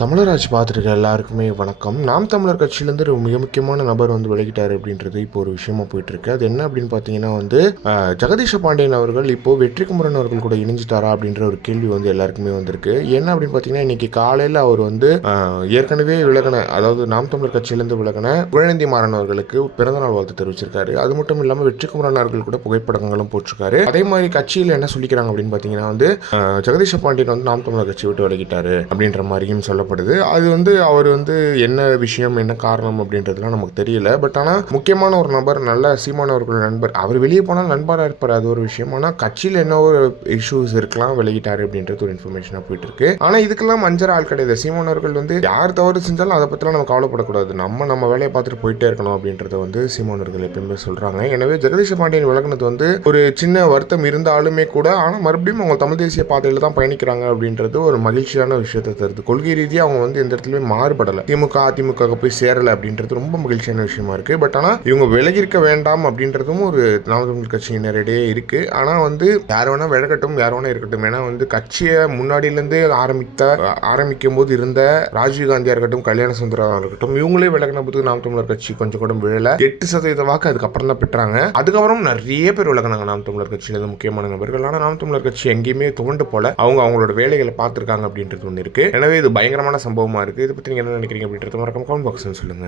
தமிழராஜ் பார்த்துருக்க எல்லாருக்குமே வணக்கம். நாம் தமிழர் கட்சியிலேருந்து ஒரு மிக முக்கியமான நபர் வந்து விலகிட்டார் அப்படின்றது இப்போ ஒரு விஷயமா போயிட்டு இருக்கு அது என்ன அப்படின்னு பார்த்தீங்கன்னா வந்து ஜெகதீஷ பாண்டியன் அவர்கள் இப்போ வெற்றிக்குமரன் அவர்கள் கூட இணைஞ்சிட்டாரா அப்படின்ற ஒரு கேள்வி வந்து எல்லாருக்குமே வந்திருக்கு. என்ன அப்படின்னு பார்த்தீங்கன்னா இன்னைக்கு காலையில் அவர் வந்து ஏற்கனவே விலகின அதாவது நாம் தமிழர் கட்சியிலேருந்து விலகின குழந்தை மாறன் அவர்களுக்கு பிறந்தநாள் வாழ்த்து தெரிவிச்சிருக்காரு. அது மட்டும் இல்லாமல் வெற்றி குமரன் அவர்கள் கூட புகைப்படங்களும் போட்டிருக்காரு. அதே மாதிரி கட்சியில் என்ன சொல்லிக்கிறாங்க அப்படின்னு பார்த்தீங்கன்னா வந்து ஜெகதீஷ பாண்டியன் வந்து நாம் தமிழர் கட்சி விட்டு விலகிட்டாரு அப்படின்ற மாதிரியும் சொல்லப்படுது அது வந்து அவர் வந்து என்ன விஷயம் என்ன காரணம் அப்படின்றதுலாம் நமக்கு தெரியல. பட் ஆனால் முக்கியமான ஒரு நபர் நல்ல சீமானவர்களோட நண்பர் அவர் வெளியே போனால் நண்பராக இருப்பார் அது ஒரு விஷயம். ஆனால் கட்சியில் என்ன ஒரு இஷ்யூஸ் இருக்கலாம் வெளியிட்டார் அப்படின்றது ஒரு இன்ஃபர்மேஷனாக போயிட்டு இருக்கு ஆனால் இதுக்கெல்லாம் மஞ்சள் ஆள் கிடையாது. சீமானவர்கள் வந்து யார் தவறு செஞ்சாலும் அதை பற்றிலாம் நம்ம கவலைப்படக்கூடாது. நம்ம நம்ம வேலையை பார்த்துட்டு போயிட்டே இருக்கணும் அப்படின்றத வந்து சீமானவர்கள் எப்பயுமே சொல்கிறாங்க எனவே ஜெகதீஷ பாண்டியன் விலகினது வந்து ஒரு சின்ன வருத்தம் இருந்தாலுமே கூட ஆனால் மறுபடியும் அவங்க தமிழ் தேசிய பாதையில் தான் பயணிக்கிறாங்க அப்படின்றது ஒரு மகிழ்ச்சியான விஷயத்தை தருது. கொள்கை ரீதியாக அவங்க வந்து எந்த இடத்துலையுமே மாறுபடலை. திமுக அதிமுக போய் சேரலை அப்படின்றது ரொம்ப மகிழ்ச்சியான விஷயமா இருக்குது பட் ஆனால் இவங்க விலகிருக்க வேண்டாம் அப்படின்றதும் ஒரு நாம் தமிழ் கட்சியினரிடையே இருக்கு. ஆனால் வந்து யார் வேணா விலகட்டும் யார் வேணா இருக்கட்டும். ஏன்னா வந்து கட்சியை முன்னாடியிலேருந்தே ஆரம்பித்த ஆரம்பிக்கும் போது இருந்த ராஜீவ்காந்தியாக இருக்கட்டும் கல்யாண சுந்தரம் இருக்கட்டும் இவங்களே விலகின போது நாம் தமிழர் கட்சி கொஞ்சம் கூட விழல. எட்டு சதவீத வாக்கு அதுக்கப்புறம் தான் பெற்றாங்க. அதுக்கப்புறம் நிறைய பேர் விலகினாங்க நாம் தமிழர் கட்சியில முக்கியமான நபர்கள். ஆனால் நாம் தமிழர் கட்சி எங்கேயுமே துவண்டு போல அவங்க அவங்களோட வேலைகளை பார்த்துருக்காங்க அப்படின்றது ஒன்று இருக்கு. எனவே இது பயங்கரமாக பயங்கரமான சம்பவமா இருக்கு. இதை பத்தி நீங்க என்ன நினைக்கிறீங்க அப்படின்றது மறக்காம கமெண்ட் பாக்ஸ்னு சொல்லுங்க.